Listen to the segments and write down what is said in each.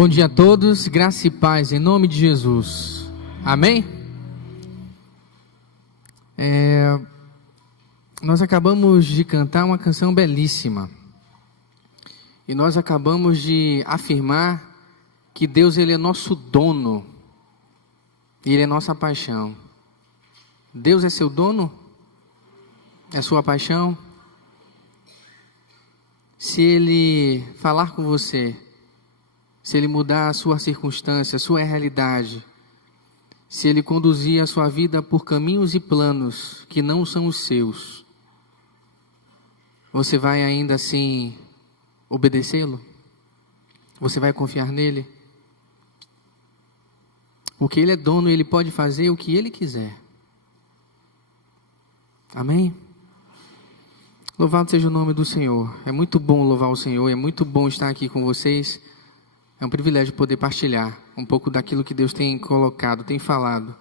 Bom dia a todos, graça e paz em nome de Jesus, amém? Nós acabamos de cantar uma canção belíssima, e nós acabamos de afirmar que Deus, Ele é nosso dono, e Ele é nossa paixão. Deus é seu dono? É sua paixão? Se Ele falar com você, se Ele mudar a sua circunstância, a sua realidade, se Ele conduzir a sua vida por caminhos e planos que não são os seus, você vai ainda assim obedecê-lo? Você vai confiar nele? Porque Ele é dono e Ele pode fazer o que Ele quiser. Amém? Louvado seja o nome do Senhor. É muito bom louvar o Senhor, é muito bom estar aqui com vocês. É um privilégio poder partilhar um pouco daquilo que Deus tem colocado, tem falado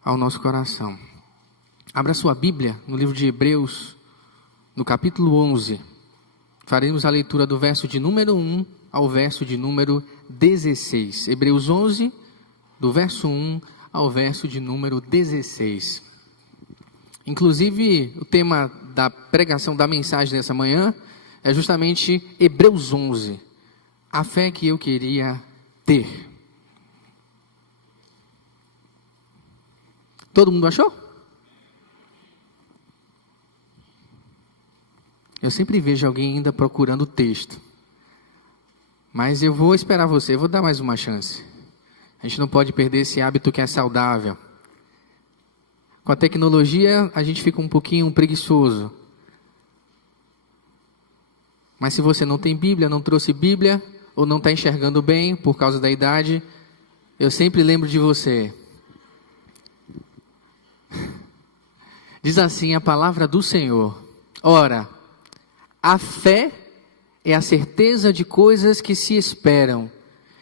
ao nosso coração. Abra sua Bíblia no livro de Hebreus, no capítulo 11. Faremos a leitura do verso de número 1 ao verso de número 16. Hebreus 11, do verso 1 ao verso de número 16. Inclusive, o tema da pregação da mensagem dessa manhã é justamente Hebreus 11. A fé que eu queria ter. Todo mundo achou? Eu sempre vejo alguém ainda procurando o texto. Mas eu vou esperar você, eu vou dar mais uma chance. A gente não pode perder esse hábito que é saudável. Com a tecnologia, a gente fica um pouquinho preguiçoso. Mas se você não tem Bíblia, não trouxe Bíblia, ou não está enxergando bem por causa da idade, eu sempre lembro de você. Diz assim a palavra do Senhor: ora, a fé é a certeza de coisas que se esperam,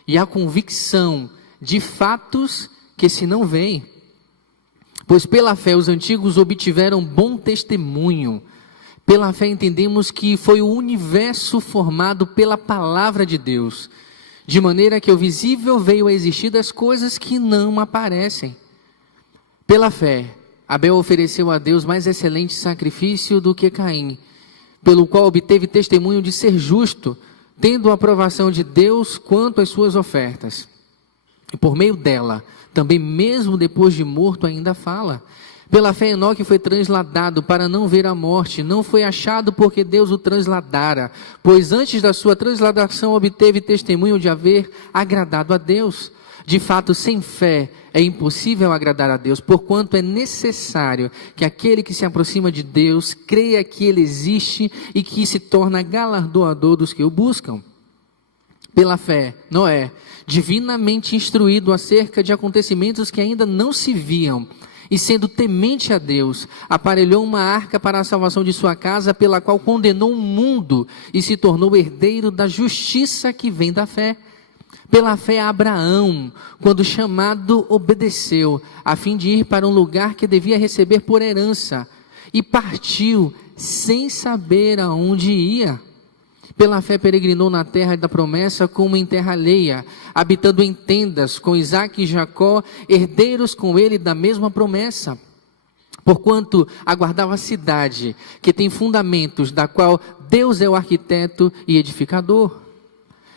e a convicção de fatos que se não veem. Pois pela fé os antigos obtiveram bom testemunho. Pela fé entendemos que foi o universo formado pela palavra de Deus, de maneira que o visível veio a existir das coisas que não aparecem. Pela fé, Abel ofereceu a Deus mais excelente sacrifício do que Caim, pelo qual obteve testemunho de ser justo, tendo a aprovação de Deus quanto às suas ofertas. E por meio dela, também mesmo depois de morto ainda fala. Pela fé Enoque foi transladado para não ver a morte, não foi achado porque Deus o transladara, pois antes da sua transladação obteve testemunho de haver agradado a Deus. De fato, sem fé é impossível agradar a Deus, porquanto é necessário que aquele que se aproxima de Deus creia que Ele existe e que se torna galardoador dos que o buscam. Pela fé, Noé, divinamente instruído acerca de acontecimentos que ainda não se viam, e sendo temente a Deus, aparelhou uma arca para a salvação de sua casa, pela qual condenou o mundo e se tornou herdeiro da justiça que vem da fé. Pela fé Abraão, quando chamado, obedeceu, a fim de ir para um lugar que devia receber por herança, e partiu sem saber aonde ia. Pela fé peregrinou na terra da promessa como em terra alheia, habitando em tendas com Isaque e Jacó, herdeiros com ele da mesma promessa. Porquanto aguardava a cidade que tem fundamentos, da qual Deus é o arquiteto e edificador.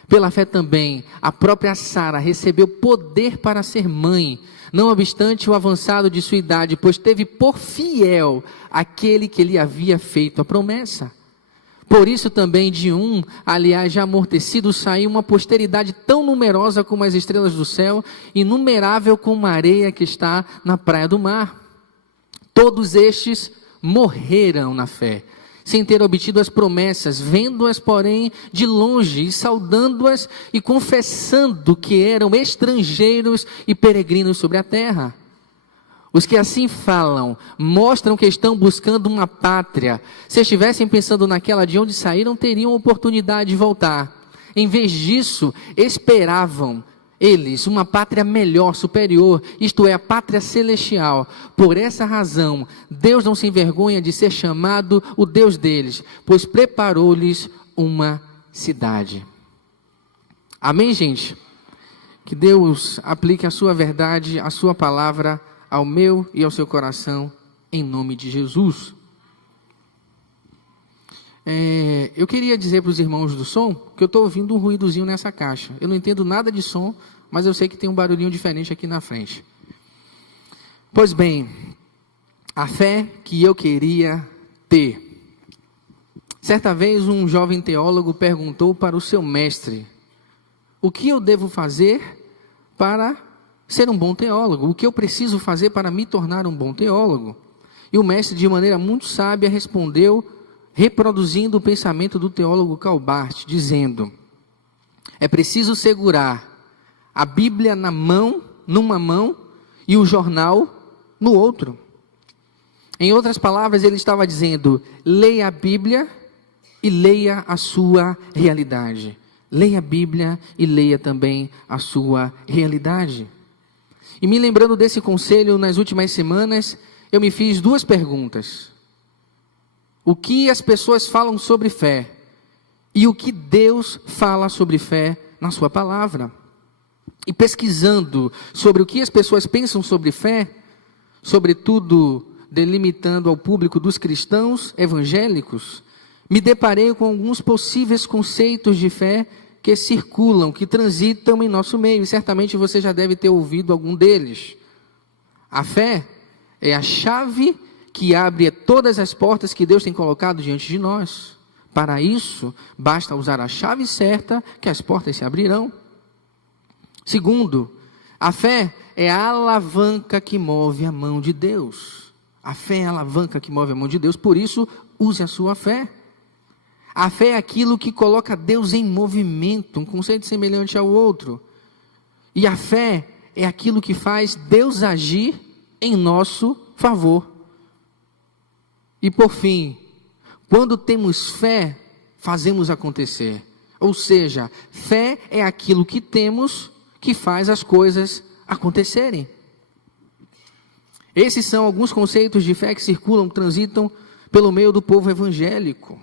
Pela fé também, a própria Sara recebeu poder para ser mãe, não obstante o avançado de sua idade, pois teve por fiel aquele que lhe havia feito a promessa. Por isso também de um, aliás já amortecido, saiu uma posteridade tão numerosa como as estrelas do céu, inumerável como a areia que está na praia do mar. Todos estes morreram na fé, sem ter obtido as promessas, vendo-as, porém, de longe, e saudando-as, e confessando que eram estrangeiros e peregrinos sobre a terra. Os que assim falam, mostram que estão buscando uma pátria. Se estivessem pensando naquela de onde saíram, teriam oportunidade de voltar. Em vez disso, esperavam eles uma pátria melhor, superior, isto é, a pátria celestial. Por essa razão, Deus não se envergonha de ser chamado o Deus deles, pois preparou-lhes uma cidade. Amém, gente? Que Deus aplique a sua verdade, a sua palavra ao meu e ao seu coração, em nome de Jesus. Eu queria dizer para os irmãos do som que eu estou ouvindo um ruídozinho nessa caixa. Eu não entendo nada de som, mas eu sei que tem um barulhinho diferente aqui na frente. Pois bem, a fé que eu queria ter. Certa vez um jovem teólogo perguntou para o seu mestre: o que eu devo fazer para ser um bom teólogo? O que eu preciso fazer para me tornar um bom teólogo? E o mestre, de maneira muito sábia, respondeu, reproduzindo o pensamento do teólogo Calbart, dizendo: é preciso segurar a Bíblia numa mão, e o jornal no outro. Em outras palavras, ele estava dizendo: leia a Bíblia e leia a sua realidade. Leia a Bíblia e leia também a sua realidade. E me lembrando desse conselho, nas últimas semanas, eu me fiz duas perguntas. O que as pessoas falam sobre fé? E o que Deus fala sobre fé na sua palavra? E pesquisando sobre o que as pessoas pensam sobre fé, sobretudo delimitando ao público dos cristãos evangélicos, me deparei com alguns possíveis conceitos de fé que circulam, que transitam em nosso meio, e certamente você já deve ter ouvido algum deles. A fé é a chave que abre todas as portas que Deus tem colocado diante de nós. Para isso, basta usar a chave certa que as portas se abrirão. Segundo, a fé é a alavanca que move a mão de Deus. A fé é a alavanca que move a mão de Deus, por isso, use a sua fé. A fé é aquilo que coloca Deus em movimento, um conceito semelhante ao outro. E a fé é aquilo que faz Deus agir em nosso favor. E por fim, quando temos fé, fazemos acontecer. Ou seja, fé é aquilo que temos que faz as coisas acontecerem. Esses são alguns conceitos de fé que circulam, transitam pelo meio do povo evangélico.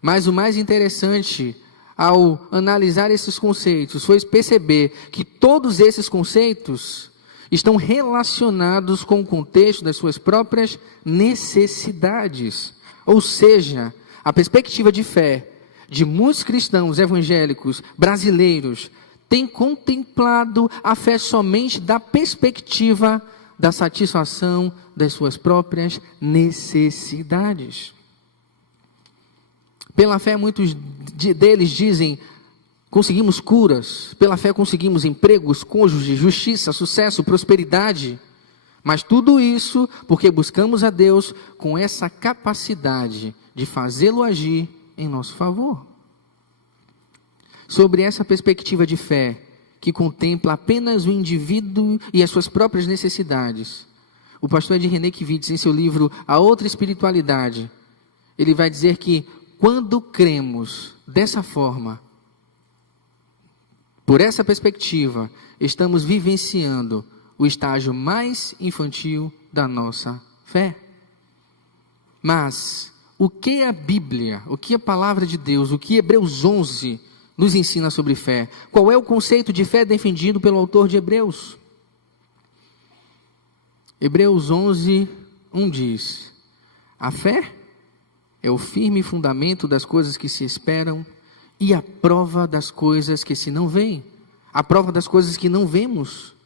Mas o mais interessante, ao analisar esses conceitos, foi perceber que todos esses conceitos estão relacionados com o contexto das suas próprias necessidades. Ou seja, a perspectiva de fé de muitos cristãos evangélicos brasileiros tem contemplado a fé somente da perspectiva da satisfação das suas próprias necessidades. Pela fé, muitos deles dizem: conseguimos curas, pela fé conseguimos empregos, cônjuge, justiça, sucesso, prosperidade. Mas tudo isso porque buscamos a Deus com essa capacidade de fazê-lo agir em nosso favor. Sobre essa perspectiva de fé, que contempla apenas o indivíduo e as suas próprias necessidades, o pastor Ed René Kivitz, em seu livro A Outra Espiritualidade, ele vai dizer que quando cremos dessa forma, por essa perspectiva, estamos vivenciando o estágio mais infantil da nossa fé. Mas o que a Bíblia, o que a palavra de Deus, o que Hebreus 11 nos ensina sobre fé? Qual é o conceito de fé defendido pelo autor de Hebreus? Hebreus 11, 1 diz: a fé é o firme fundamento das coisas que se esperam e a prova das coisas que se não veem. A prova das coisas que não vemos.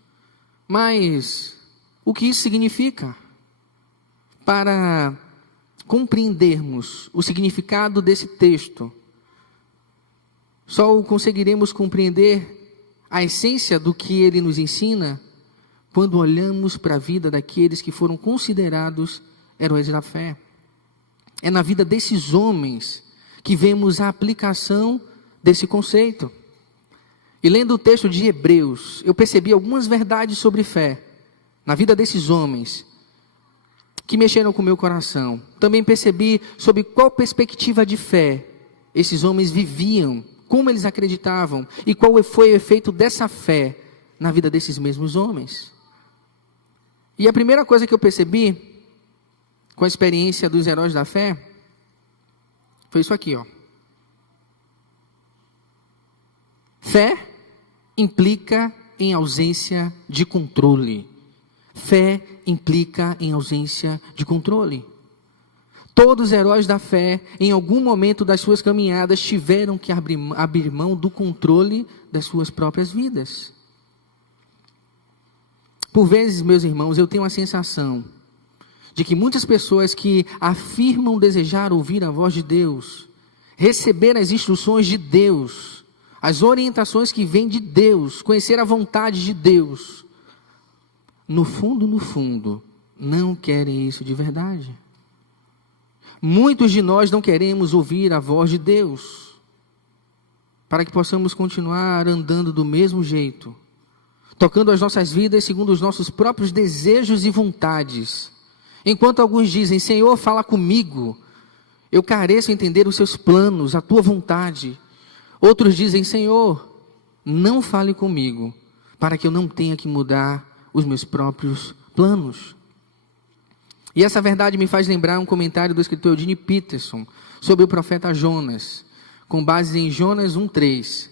Mas o que isso significa? Para compreendermos o significado desse texto, só o conseguiremos compreender a essência do que ele nos ensina quando olhamos para a vida daqueles que foram considerados heróis da fé. É na vida desses homens que vemos a aplicação desse conceito. E lendo o texto de Hebreus, eu percebi algumas verdades sobre fé na vida desses homens que mexeram com o meu coração. Também percebi sobre qual perspectiva de fé esses homens viviam, como eles acreditavam e qual foi o efeito dessa fé na vida desses mesmos homens. E a primeira coisa que eu percebi com a experiência dos heróis da fé foi isso aqui, ó. Fé implica em ausência de controle. Fé implica em ausência de controle. Todos os heróis da fé, em algum momento das suas caminhadas, tiveram que abrir mão do controle das suas próprias vidas. Por vezes, meus irmãos, eu tenho a sensação de que muitas pessoas que afirmam desejar ouvir a voz de Deus, receber as instruções de Deus, as orientações que vêm de Deus, conhecer a vontade de Deus, no fundo, não querem isso de verdade. Muitos de nós não queremos ouvir a voz de Deus, para que possamos continuar andando do mesmo jeito, tocando as nossas vidas segundo os nossos próprios desejos e vontades. Enquanto alguns dizem, Senhor, fala comigo, eu careço entender os seus planos, a tua vontade. Outros dizem, Senhor, não fale comigo, para que eu não tenha que mudar os meus próprios planos. E essa verdade me faz lembrar um comentário do escritor Eugene Peterson sobre o profeta Jonas, com base em Jonas 1:3.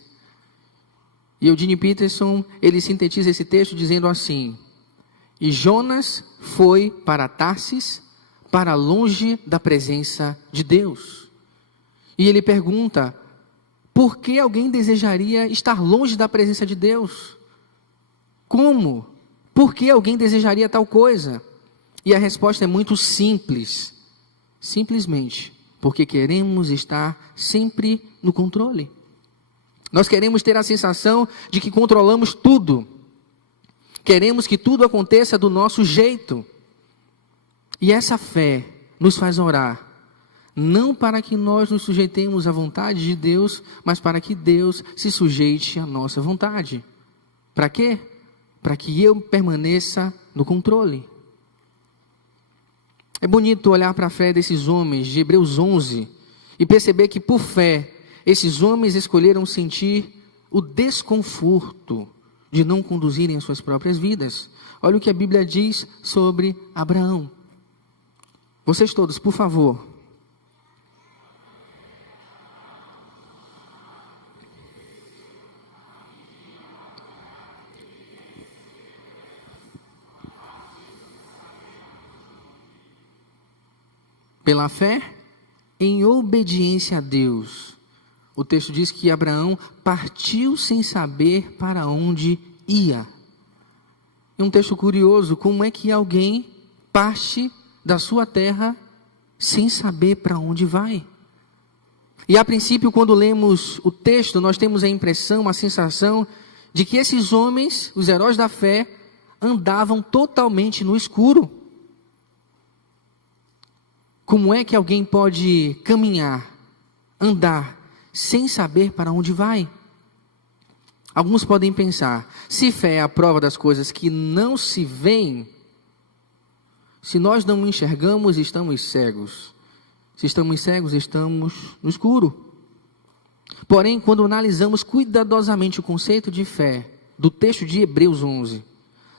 E Eugene Peterson, ele sintetiza esse texto dizendo assim: e Jonas foi para Tarsis, para longe da presença de Deus. E ele pergunta, por que alguém desejaria estar longe da presença de Deus? Como? Por que alguém desejaria tal coisa? E a resposta é muito simples. Simplesmente porque queremos estar sempre no controle. Nós queremos ter a sensação de que controlamos tudo. Queremos que tudo aconteça do nosso jeito. E essa fé nos faz orar, não para que nós nos sujeitemos à vontade de Deus, mas para que Deus se sujeite à nossa vontade. Para quê? Para que eu permaneça no controle. É bonito olhar para a fé desses homens de Hebreus 11 e perceber que por fé, esses homens escolheram sentir o desconforto de não conduzirem as suas próprias vidas. Olha o que a Bíblia diz sobre Abraão. Vocês todos, por favor. Pela fé, em obediência a Deus. O texto diz que Abraão partiu sem saber para onde ia. É um texto curioso, como é que alguém parte da sua terra sem saber para onde vai? E a princípio, quando lemos o texto, nós temos a impressão, a sensação de que esses homens, os heróis da fé, andavam totalmente no escuro. Como é que alguém pode caminhar, andar, sem saber para onde vai? Alguns podem pensar, se fé é a prova das coisas que não se veem, se nós não enxergamos, estamos cegos. Se estamos cegos, estamos no escuro. Porém, quando analisamos cuidadosamente o conceito de fé do texto de Hebreus 11,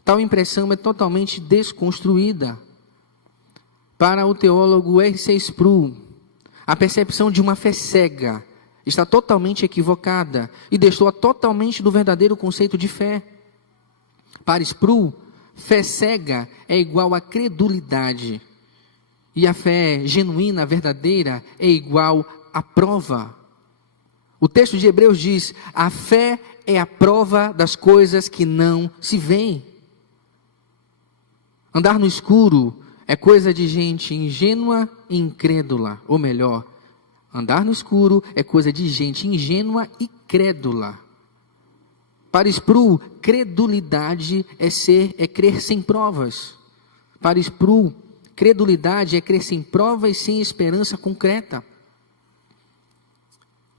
tal impressão é totalmente desconstruída. Para o teólogo R.C. Sproul, a percepção de uma fé cega está totalmente equivocada e destoa totalmente do verdadeiro conceito de fé. Para Sproul, fé cega é igual a credulidade. E a fé genuína, verdadeira, é igual a prova. O texto de Hebreus diz, a fé é a prova das coisas que não se veem. Andar no escuro é coisa de gente ingênua e incrédula. Ou melhor, andar no escuro é coisa de gente ingênua e crédula. Para Sproul, credulidade é crer sem provas. Para Sproul, credulidade é crer sem provas e sem esperança concreta.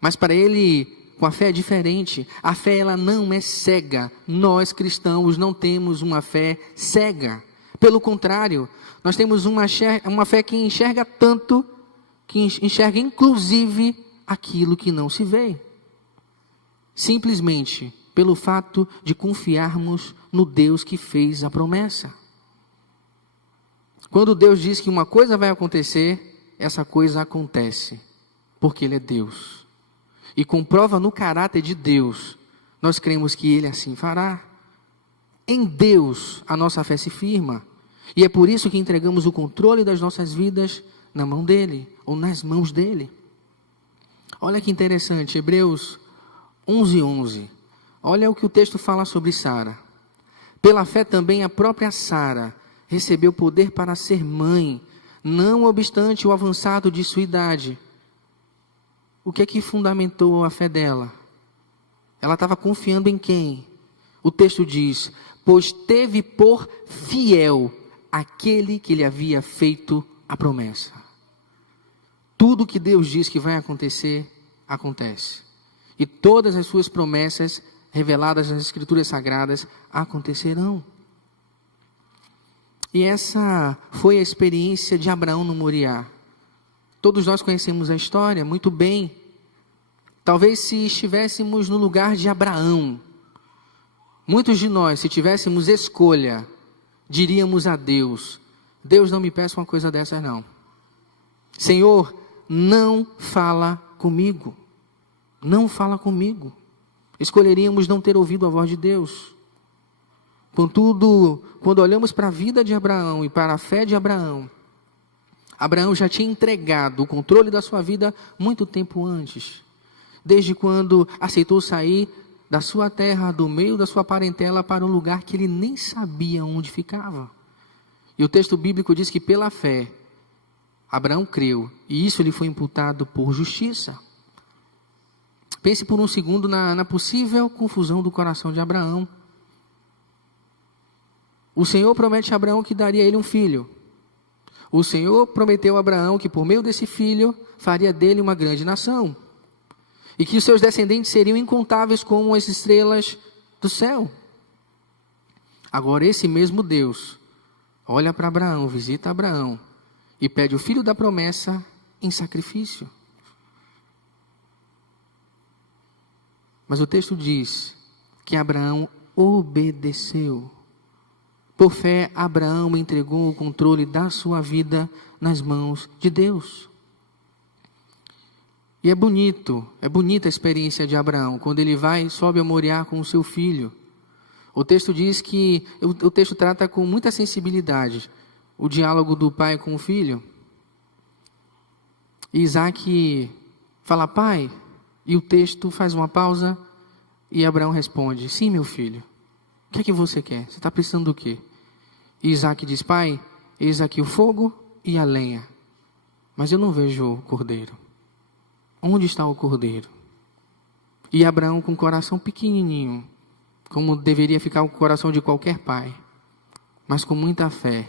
Mas para ele, com a fé é diferente. A fé ela não é cega. Nós cristãos não temos uma fé cega. Pelo contrário, nós temos uma fé que enxerga tanto, que enxerga inclusive aquilo que não se vê. Simplesmente pelo fato de confiarmos no Deus que fez a promessa. Quando Deus diz que uma coisa vai acontecer, essa coisa acontece, porque Ele é Deus. E comprova no caráter de Deus, nós cremos que Ele assim fará. Em Deus a nossa fé se firma, e é por isso que entregamos o controle das nossas vidas na mão dEle, ou nas mãos dEle. Olha que interessante, Hebreus 11:11. Olha o que o texto fala sobre Sara. Pela fé também a própria Sara recebeu poder para ser mãe, não obstante o avançado de sua idade. O que é que fundamentou a fé dela? Ela estava confiando em quem? O texto diz, pois teve por fiel aquele que lhe havia feito a promessa. Tudo que Deus diz que vai acontecer, acontece. E todas as suas promessas reveladas nas Escrituras Sagradas acontecerão. E essa foi a experiência de Abraão no Moriá. Todos nós conhecemos a história muito bem. Talvez se estivéssemos no lugar de Abraão, muitos de nós, se tivéssemos escolha, diríamos a Deus, Deus, não me peça uma coisa dessas não. Senhor, não fala comigo. Não fala comigo. Escolheríamos não ter ouvido a voz de Deus. Contudo, quando olhamos para a vida de Abraão e para a fé de Abraão, Abraão já tinha entregado o controle da sua vida muito tempo antes. Desde quando aceitou sair da sua terra, do meio da sua parentela, para um lugar que ele nem sabia onde ficava. E o texto bíblico diz que pela fé, Abraão creu, e isso lhe foi imputado por justiça. Pense por um segundo na possível confusão do coração de Abraão. O Senhor promete a Abraão que daria a ele um filho. O Senhor prometeu a Abraão que por meio desse filho, faria dele uma grande nação. E que os seus descendentes seriam incontáveis como as estrelas do céu. Agora esse mesmo Deus olha para Abraão, visita Abraão e pede o filho da promessa em sacrifício. Mas o texto diz que Abraão obedeceu. Por fé, Abraão entregou o controle da sua vida nas mãos de Deus. E é bonita a experiência de Abraão, quando ele sobe a Moriá com o seu filho. O texto diz que, o texto trata com muita sensibilidade o diálogo do pai com o filho. E Isaac fala, pai, e o texto faz uma pausa, e Abraão responde, sim, meu filho, o que é que você quer? Você está precisando do quê? E Isaac diz, pai, eis aqui o fogo e a lenha, mas eu não vejo o cordeiro. Onde está o cordeiro? E Abraão, com o coração pequenininho, como deveria ficar o coração de qualquer pai, mas com muita fé,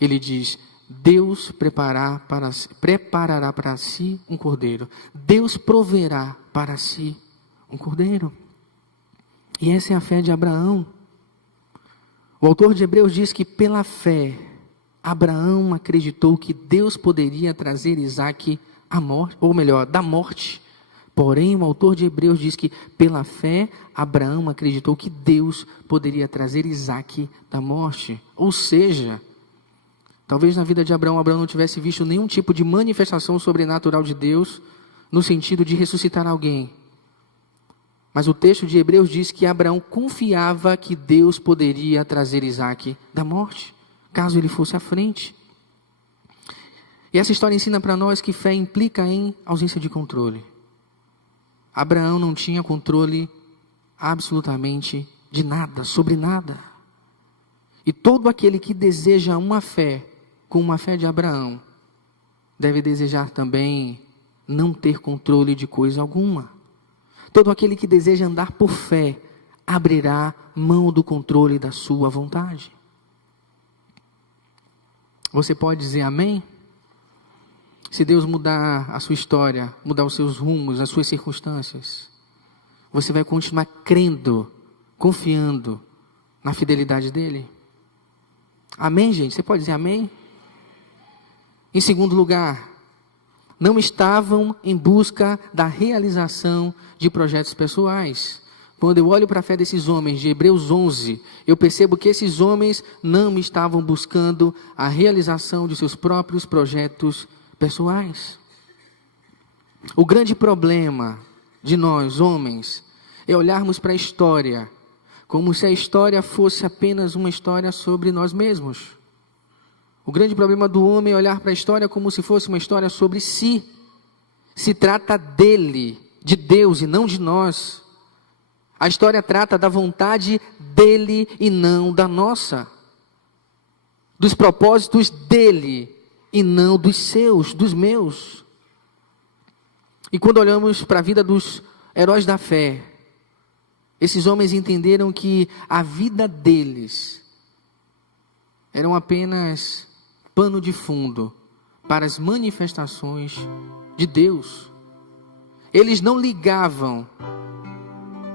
ele diz, Deus preparará para si um cordeiro. Deus proverá para si um cordeiro. E essa é a fé de Abraão. O autor de Hebreus diz que pela fé, Abraão acreditou que Deus poderia trazer Isaque à morte, ou melhor, da morte. Porém, o autor de Hebreus diz que pela fé, Abraão acreditou que Deus poderia trazer Isaque da morte. Ou seja, talvez na vida de Abraão não tivesse visto nenhum tipo de manifestação sobrenatural de Deus, no sentido de ressuscitar alguém. Mas o texto de Hebreus diz que Abraão confiava que Deus poderia trazer Isaque da morte, caso ele fosse à frente. E essa história ensina para nós que fé implica em ausência de controle. Abraão não tinha controle absolutamente de nada, sobre nada. E todo aquele que deseja uma fé, como a fé de Abraão, deve desejar também não ter controle de coisa alguma. Todo aquele que deseja andar por fé, abrirá mão do controle da sua vontade. Você pode dizer amém? Se Deus mudar a sua história, mudar os seus rumos, as suas circunstâncias, você vai continuar crendo, confiando na fidelidade dEle? Amém, gente? Você pode dizer amém? Em segundo lugar, não estavam em busca da realização de projetos pessoais. Quando eu olho para a fé desses homens, de Hebreus 11, eu percebo que esses homens não estavam buscando a realização de seus próprios projetos pessoais. O grande problema de nós, homens, é olharmos para a história como se a história fosse apenas uma história sobre nós mesmos. O grande problema do homem é olhar para a história como se fosse uma história sobre si. Se trata dele, de Deus e não de nós. A história trata da vontade dele e não da nossa. Dos propósitos dele e não dos seus, dos meus. E quando olhamos para a vida dos heróis da fé, esses homens entenderam que a vida deles eram apenas pano de fundo para as manifestações de Deus. Eles não ligavam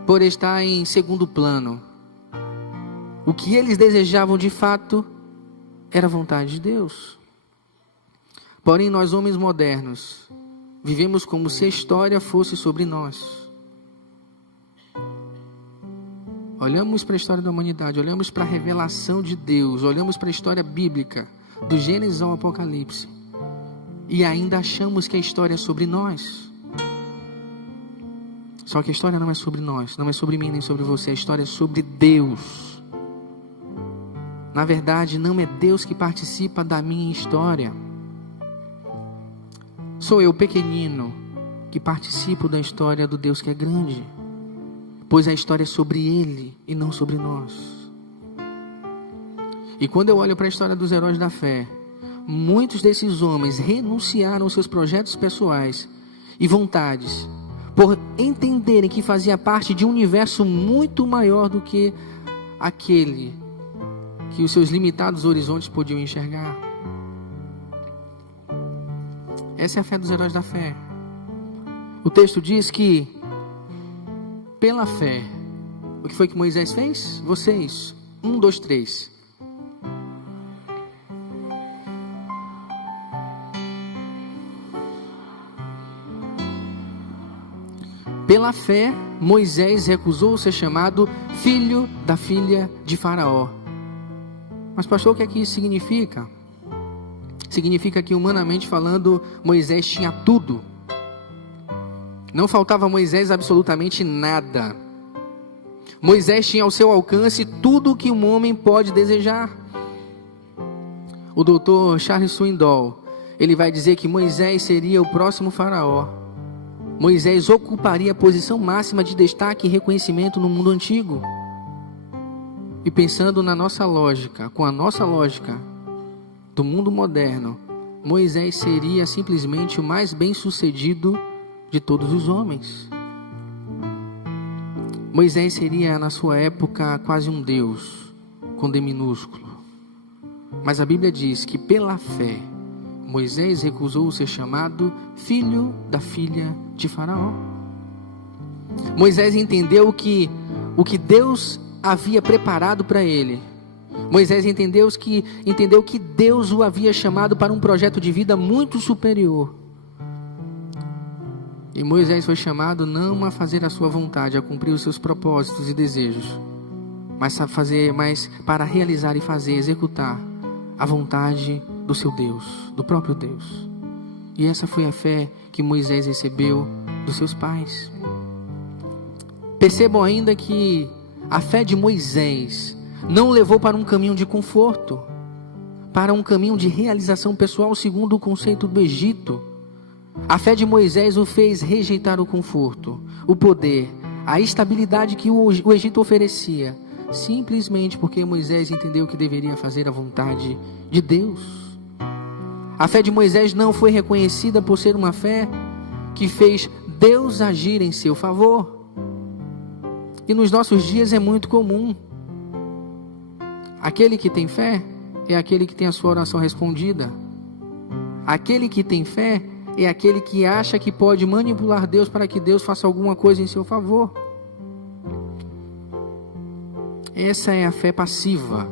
por estar em segundo plano. O que eles desejavam de fato era a vontade de Deus. Porém, nós homens modernos vivemos como se a história fosse sobre nós. Olhamos para a história da humanidade, olhamos para a revelação de Deus, olhamos para a história bíblica, do Gênesis ao Apocalipse, e ainda achamos que a história é sobre nós. Só que a história não é sobre nós, não é sobre mim nem sobre você, a história é sobre Deus. Na verdade, não é Deus que participa da minha história. Sou eu, pequenino, que participo da história do Deus que é grande. Pois a história é sobre Ele e não sobre nós. E quando eu olho para a história dos heróis da fé, muitos desses homens renunciaram aos seus projetos pessoais e vontades, por entenderem que fazia parte de um universo muito maior do que aquele que os seus limitados horizontes podiam enxergar. Essa é a fé dos heróis da fé. O texto diz que pela fé, o que foi que Moisés fez? Vocês, 1, 2, 3. Pela fé, Moisés recusou ser chamado filho da filha de Faraó. Mas pastor, o que é que isso significa? Significa que, humanamente falando, Moisés tinha tudo. Não faltava a Moisés absolutamente nada. Moisés tinha ao seu alcance tudo o que um homem pode desejar. O doutor Charles Swindoll, ele vai dizer que Moisés seria o próximo faraó. Moisés ocuparia a posição máxima de destaque e reconhecimento no mundo antigo. E pensando na nossa lógica, com a nossa lógica do mundo moderno, Moisés seria simplesmente o mais bem-sucedido de todos os homens. Moisés seria, na sua época, quase um Deus, com D minúsculo. Mas a Bíblia diz que pela fé, Moisés recusou ser chamado filho da filha de Faraó. Moisés entendeu que o que Deus havia preparado para ele. Moisés entendeu que Deus o havia chamado para um projeto de vida muito superior. E Moisés foi chamado não a fazer a sua vontade, a cumprir os seus propósitos e desejos, mas para realizar e fazer, executar a vontade do seu Deus, do próprio Deus. E essa foi a fé que Moisés recebeu dos seus pais. Percebam ainda que a fé de Moisés não o levou para um caminho de conforto, para um caminho de realização pessoal segundo o conceito do Egito. A fé de Moisés o fez rejeitar o conforto, o poder, a estabilidade que o Egito oferecia, simplesmente porque Moisés entendeu que deveria fazer a vontade de Deus. A fé de Moisés não foi reconhecida por ser uma fé que fez Deus agir em seu favor. E nos nossos dias é muito comum. Aquele que tem fé é aquele que tem a sua oração respondida. Aquele que tem fé é aquele que acha que pode manipular Deus para que Deus faça alguma coisa em seu favor. Essa é a fé passiva.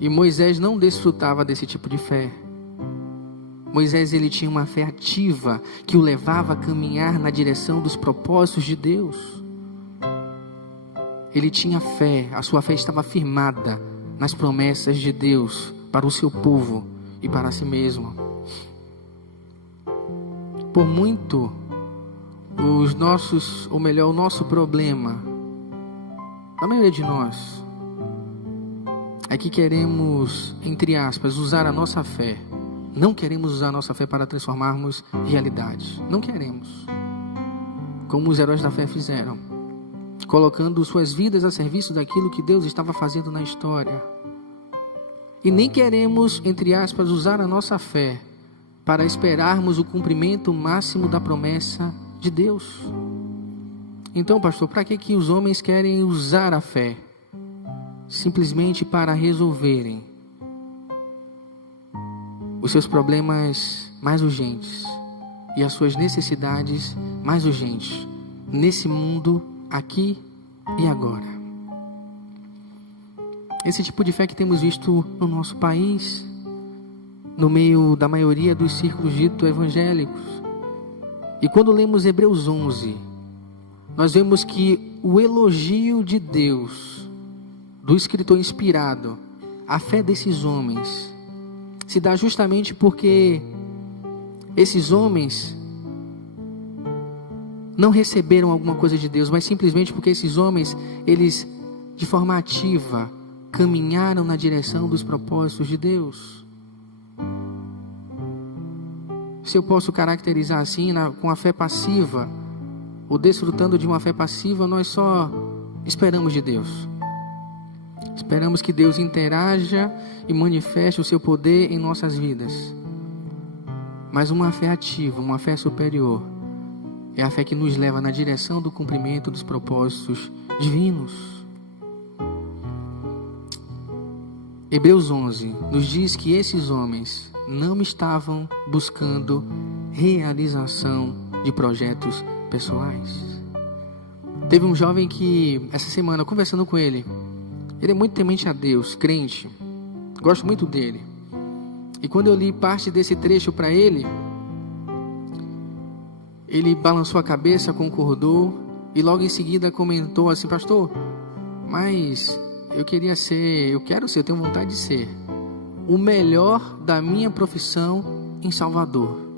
E Moisés não desfrutava desse tipo de fé. Moisés, ele tinha uma fé ativa que o levava a caminhar na direção dos propósitos de Deus. Ele tinha fé, a sua fé estava firmada nas promessas de Deus para o seu povo e para si mesmo. Por muito, o nosso problema da maioria de nós, é que queremos, entre aspas, usar a nossa fé. Não queremos usar a nossa fé para transformarmos realidades. Não queremos. Como os heróis da fé fizeram, colocando suas vidas a serviço daquilo que Deus estava fazendo na história. E nem queremos, entre aspas, usar a nossa fé para esperarmos o cumprimento máximo da promessa de Deus. Então, pastor, para que os homens querem usar a fé? Simplesmente para resolverem os seus problemas mais urgentes e as suas necessidades mais urgentes nesse mundo, aqui e agora. Esse tipo de fé que temos visto no nosso país, no meio da maioria dos círculos ditos evangélicos. E quando lemos Hebreus 11, nós vemos que o elogio de Deus, do escritor inspirado, a fé desses homens, se dá justamente porque esses homens não receberam alguma coisa de Deus, mas simplesmente porque esses homens, eles de forma ativa caminharam na direção dos propósitos de Deus. Se eu posso caracterizar assim, com a fé passiva, ou desfrutando de uma fé passiva, nós só esperamos de Deus. Esperamos que Deus interaja e manifeste o seu poder em nossas vidas. Mas uma fé ativa, uma fé superior, é a fé que nos leva na direção do cumprimento dos propósitos divinos. Hebreus 11 nos diz que esses homens não estavam buscando realização de projetos pessoais. Teve um jovem que, essa semana, conversando com ele, ele é muito temente a Deus, crente, gosto muito dele. E quando eu li parte desse trecho para ele, ele balançou a cabeça, concordou e logo em seguida comentou assim: pastor, mas eu quero ser, eu tenho vontade de ser o melhor da minha profissão em Salvador.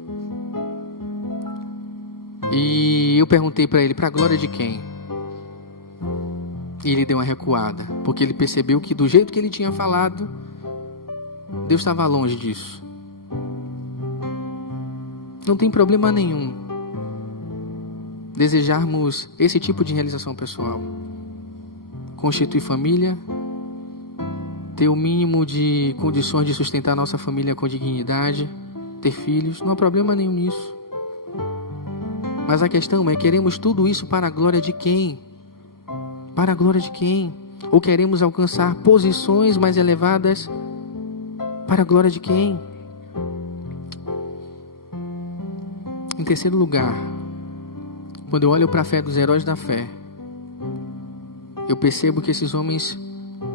E eu perguntei para ele: para a glória de quem? E ele deu uma recuada, porque ele percebeu que do jeito que ele tinha falado, Deus estava longe disso. Não tem problema nenhum desejarmos esse tipo de realização pessoal. Constituir família, ter o mínimo de condições de sustentar nossa família com dignidade, ter filhos, não há problema nenhum nisso. Mas a questão é, queremos tudo isso para a glória de quem? Para a glória de quem? Ou queremos alcançar posições mais elevadas para a glória de quem? Em terceiro lugar, quando eu olho para a fé dos heróis da fé, eu percebo que esses homens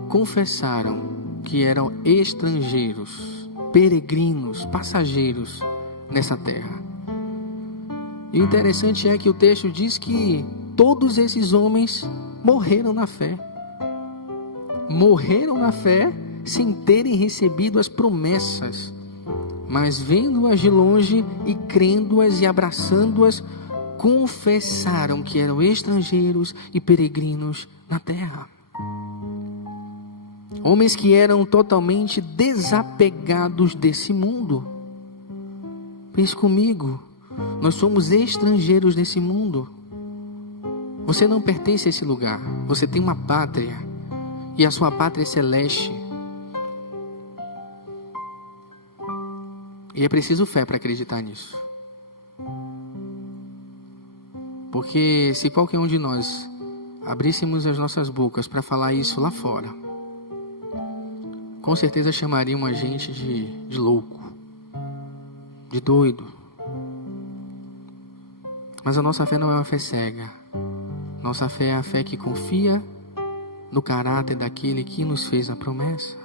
confessaram que eram estrangeiros, peregrinos, passageiros nessa terra. E o interessante é que o texto diz que todos esses homens morreram na fé. Morreram na fé sem terem recebido as promessas, mas vendo-as de longe e crendo-as e abraçando-as, confessaram que eram estrangeiros e peregrinos na terra. Homens que eram totalmente desapegados desse mundo. Pense comigo, nós somos estrangeiros nesse mundo. Você não pertence a esse lugar, você tem uma pátria, e a sua pátria é celeste. E é preciso fé para acreditar nisso. Porque se qualquer um de nós abríssemos as nossas bocas para falar isso lá fora, com certeza chamariam a gente de louco, de doido. Mas a nossa fé não é uma fé cega. Nossa fé é a fé que confia no caráter daquele que nos fez a promessa.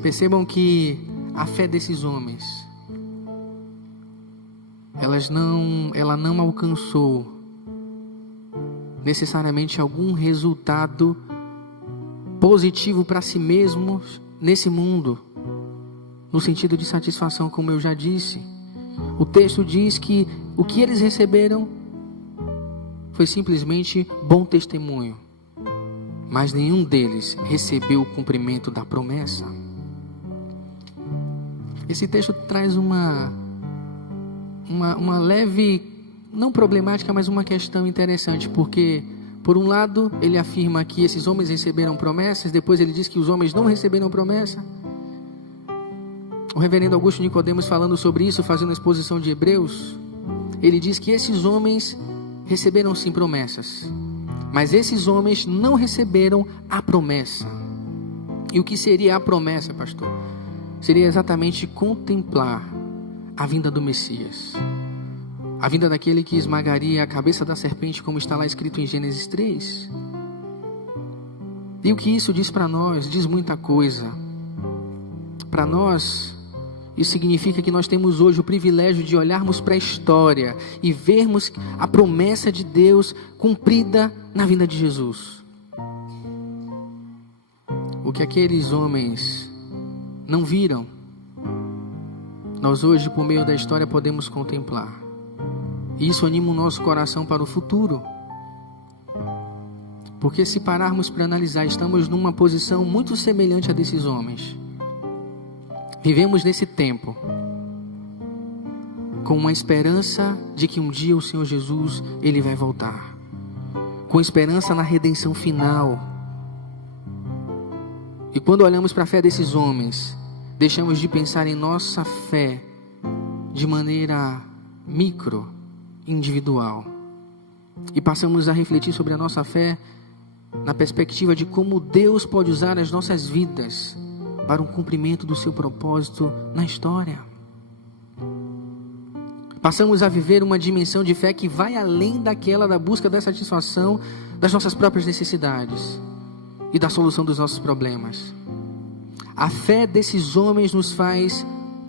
Percebam que a fé desses homens, ela não alcançou necessariamente algum resultado positivo para si mesmos nesse mundo, no sentido de satisfação, como eu já disse. O texto diz que o que eles receberam foi simplesmente bom testemunho, mas nenhum deles recebeu o cumprimento da promessa. Esse texto traz uma leve, não problemática, mas uma questão interessante, porque, por um lado, ele afirma que esses homens receberam promessas, depois ele diz que os homens não receberam promessa. O reverendo Augusto Nicodemos, falando sobre isso, fazendo a exposição de Hebreus, ele diz que esses homens receberam sim promessas, mas esses homens não receberam a promessa. E o que seria a promessa, pastor? Seria exatamente contemplar a vinda do Messias, a vinda daquele que esmagaria a cabeça da serpente, como está lá escrito em Gênesis 3. E o que isso diz para nós? Diz muita coisa. Para nós, isso significa que nós temos hoje o privilégio de olharmos para a história e vermos a promessa de Deus cumprida na vinda de Jesus. O que aqueles homens não viram, nós hoje, por meio da história, podemos contemplar. E isso anima o nosso coração para o futuro. Porque se pararmos para analisar, estamos numa posição muito semelhante a desses homens. Vivemos nesse tempo com uma esperança de que um dia o Senhor Jesus, Ele vai voltar, com esperança na redenção final. E quando olhamos para a fé desses homens, deixamos de pensar em nossa fé de maneira micro, individual, e passamos a refletir sobre a nossa fé na perspectiva de como Deus pode usar as nossas vidas para um cumprimento do seu propósito na história. Passamos a viver uma dimensão de fé que vai além daquela da busca da satisfação das nossas próprias necessidades e da solução dos nossos problemas. A fé desses homens nos faz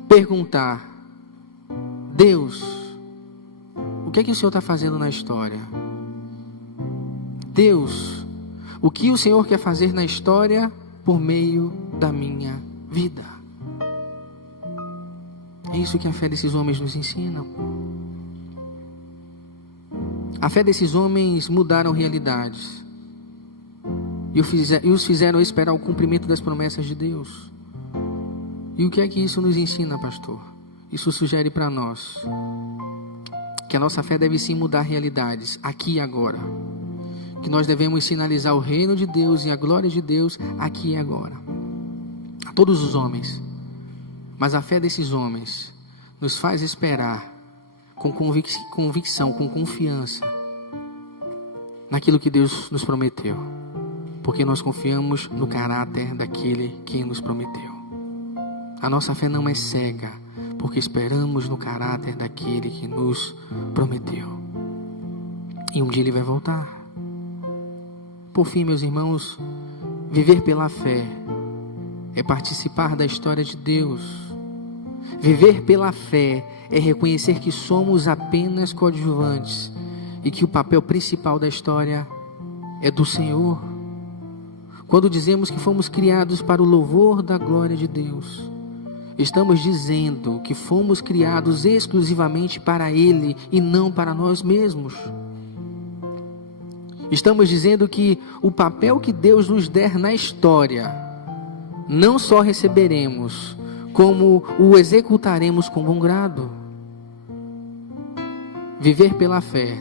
perguntar: Deus, o que é que o Senhor está fazendo na história? Deus, o que o Senhor quer fazer na história por meio da minha vida? É isso que a fé desses homens nos ensina. A fé desses homens mudaram realidades e os fizeram esperar o cumprimento das promessas de Deus. E o que é que isso nos ensina, pastor? Isso sugere para nós que a nossa fé deve sim mudar realidades, aqui e agora. Que nós devemos sinalizar o reino de Deus e a glória de Deus aqui e agora. A todos os homens. Mas a fé desses homens nos faz esperar com convicção, com confiança naquilo que Deus nos prometeu. Porque nós confiamos no caráter daquele que nos prometeu. A nossa fé não é cega, porque esperamos no caráter daquele que nos prometeu. E um dia Ele vai voltar. Por fim, meus irmãos, viver pela fé é participar da história de Deus. Viver pela fé é reconhecer que somos apenas coadjuvantes e que o papel principal da história é do Senhor. Quando dizemos que fomos criados para o louvor da glória de Deus, estamos dizendo que fomos criados exclusivamente para Ele e não para nós mesmos. Estamos dizendo que o papel que Deus nos der na história, não só receberemos, como o executaremos com bom grado. Viver pela fé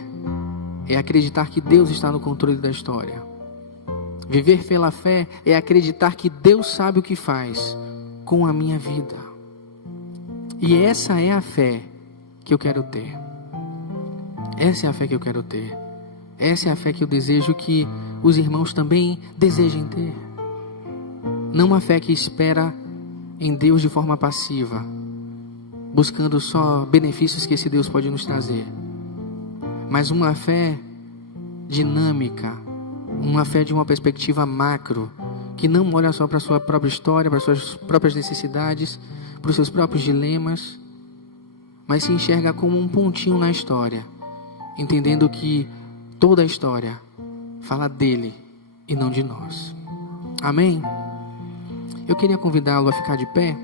é acreditar que Deus está no controle da história. Viver pela fé é acreditar que Deus sabe o que faz com a minha vida. E essa é a fé que eu quero ter. Essa é a fé que eu quero ter. Essa é a fé que eu desejo que os irmãos também desejem ter. Não uma fé que espera em Deus de forma passiva, buscando só benefícios que esse Deus pode nos trazer, mas uma fé dinâmica, uma fé de uma perspectiva macro, que não olha só para a sua própria história, para as suas próprias necessidades, para os seus próprios dilemas, mas se enxerga como um pontinho na história, entendendo que toda a história fala dele e não de nós. Amém? Eu queria convidá-lo a ficar de pé.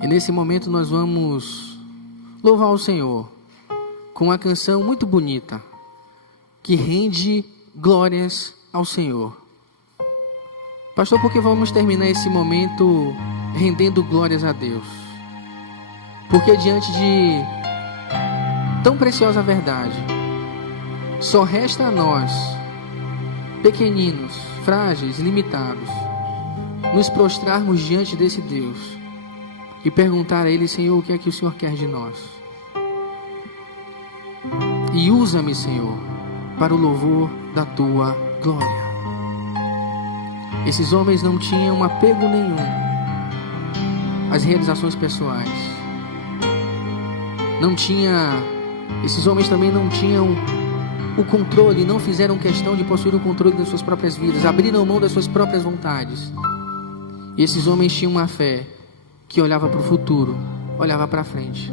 E nesse momento nós vamos louvar o Senhor com uma canção muito bonita, que rende glórias ao Senhor. Pastor, por que vamos terminar esse momento rendendo glórias a Deus? Porque diante de tão preciosa verdade, só resta a nós, pequeninos, frágeis, limitados, nos prostrarmos diante desse Deus e perguntar a Ele: Senhor, o que é que o Senhor quer de nós? E usa-me, Senhor, para o louvor da Tua glória. Esses homens não tinham apego nenhum às realizações pessoais. Esses homens também não tinham o controle, não fizeram questão de possuir o controle das suas próprias vidas, abriram mão das suas próprias vontades. E esses homens tinham uma fé que olhava para o futuro, olhava para frente.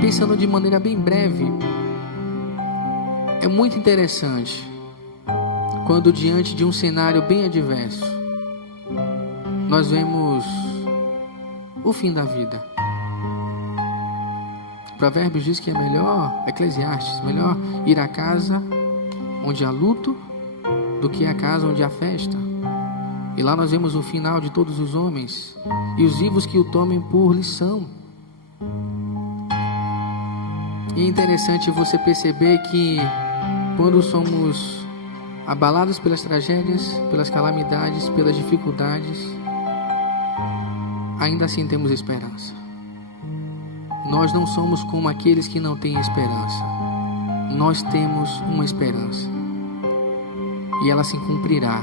Pensando de maneira bem breve, é muito interessante quando diante de um cenário bem adverso, nós vemos o fim da vida. Provérbios diz que é melhor, Eclesiastes, melhor ir à casa onde há luto do que à casa onde há festa. E lá nós vemos o final de todos os homens e os vivos que o tomem por lição. E é interessante você perceber que quando somos abalados pelas tragédias, pelas calamidades, pelas dificuldades, ainda assim temos esperança. Nós não somos como aqueles que não têm esperança. Nós temos uma esperança. E ela se cumprirá,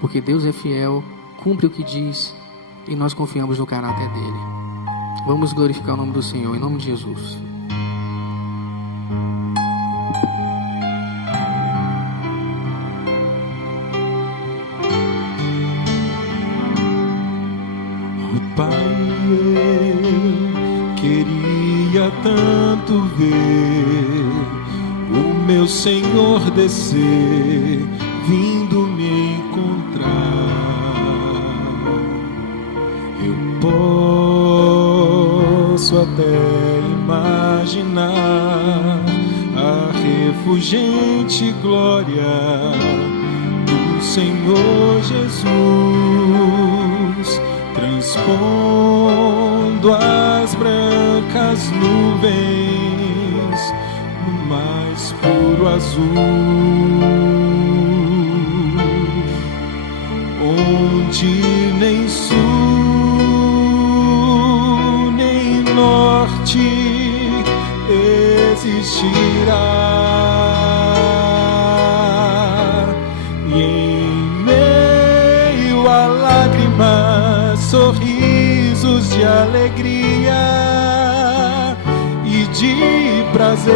porque Deus é fiel, cumpre o que diz, e nós confiamos no caráter dele. Vamos glorificar o nome do Senhor, em nome de Jesus. Pai, eu queria tanto ver o meu Senhor descer, vindo me encontrar. Eu posso até imaginar a refulgente glória do Senhor Jesus, transpondo as brancas nuvens no mais puro azul, onde nem sul nem norte existirá. E em meio a lágrimas, sorrisos de alegria e de prazer,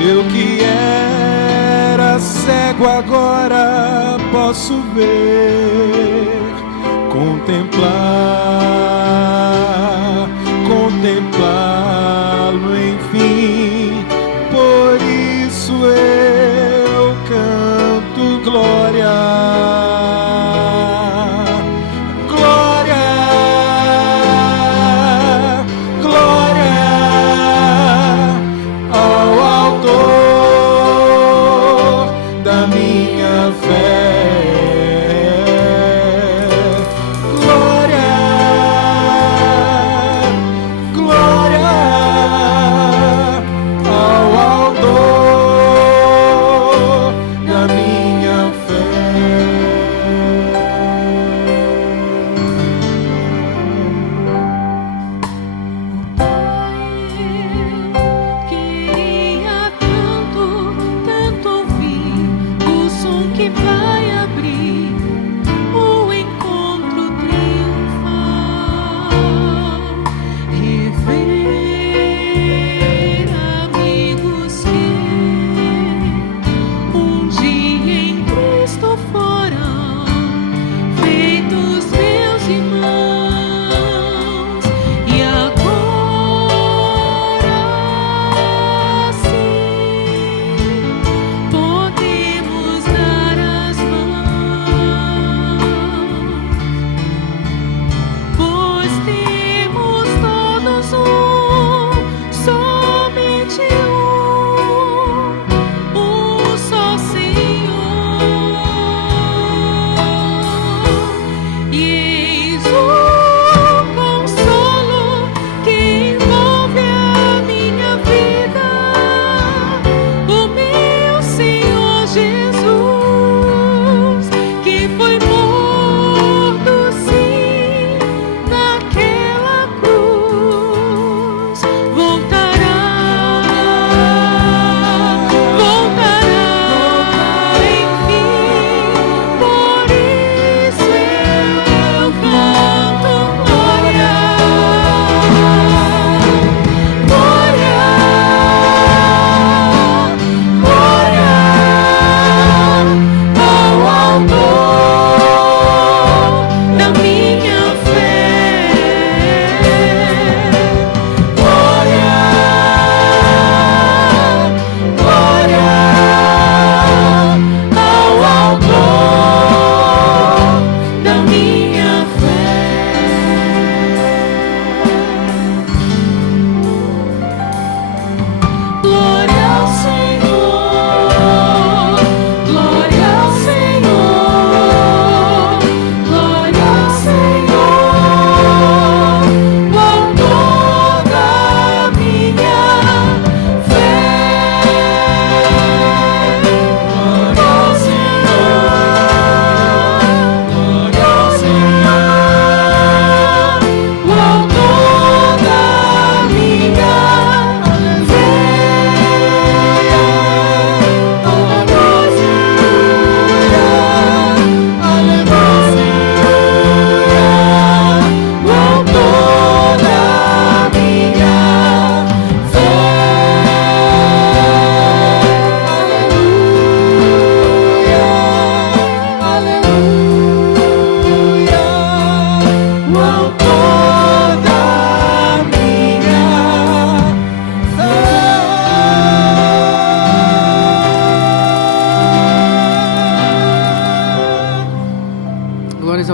eu que era cego agora posso ver, contemplá-lo enfim. Por isso eu canto glória. Que vai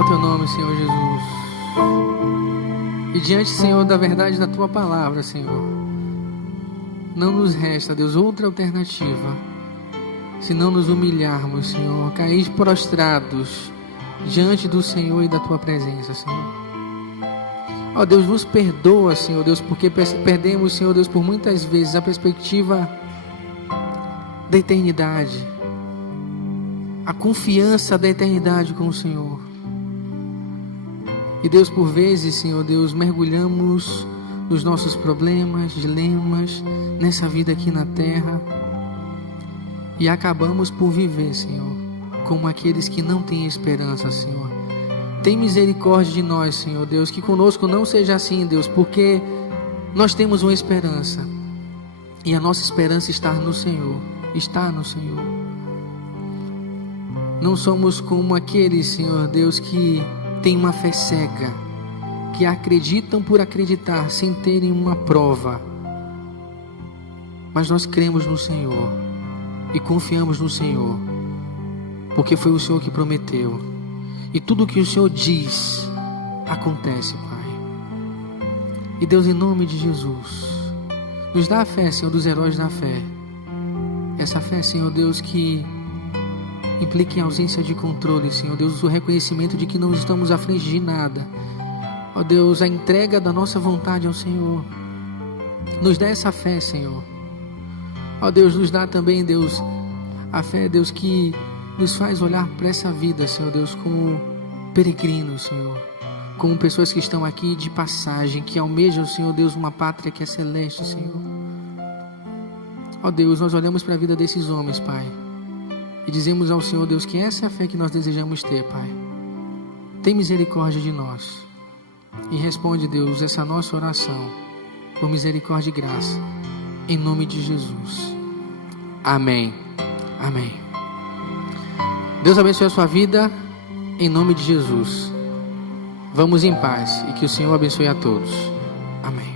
o teu nome, Senhor Jesus. E diante, Senhor, da verdade da tua palavra, Senhor, não nos resta, Deus, outra alternativa se não nos humilharmos, Senhor, cair prostrados diante do Senhor e da tua presença, Senhor. Ó Deus, nos perdoa, Senhor Deus, porque perdemos, Senhor Deus, por muitas vezes a perspectiva da eternidade, a confiança da eternidade com o Senhor. E Deus, por vezes, Senhor Deus, mergulhamos nos nossos problemas, dilemas, nessa vida aqui na terra, e acabamos por viver, Senhor, como aqueles que não têm esperança, Senhor. Tem misericórdia de nós, Senhor Deus, que conosco não seja assim, Deus, porque nós temos uma esperança, e a nossa esperança está no Senhor, Não somos como aqueles, Senhor Deus, que têm uma fé cega, que acreditam por acreditar, sem terem uma prova, mas nós cremos no Senhor, e confiamos no Senhor, porque foi o Senhor que prometeu, e tudo o que o Senhor diz, acontece, Pai. E Deus, em nome de Jesus, nos dá a fé, Senhor, dos heróis da fé, essa fé, Senhor Deus, que implica em ausência de controle, Senhor Deus, o reconhecimento de que não estamos à frente de nada, ó Deus, a entrega da nossa vontade ao Senhor, nos dá essa fé, Senhor. Ó Deus, nos dá também, Deus, a fé, Deus, que nos faz olhar para essa vida, Senhor Deus, como peregrinos, Senhor, como pessoas que estão aqui de passagem, que almejam, Senhor Deus, uma pátria que é celeste, Senhor. Ó Deus, nós olhamos para a vida desses homens, Pai, e dizemos ao Senhor, Deus, que essa é a fé que nós desejamos ter, Pai. Tem misericórdia de nós e responde, Deus, essa nossa oração por misericórdia e graça, em nome de Jesus. Amém. Amém. Deus abençoe a sua vida, em nome de Jesus. Vamos em paz e que o Senhor abençoe a todos. Amém.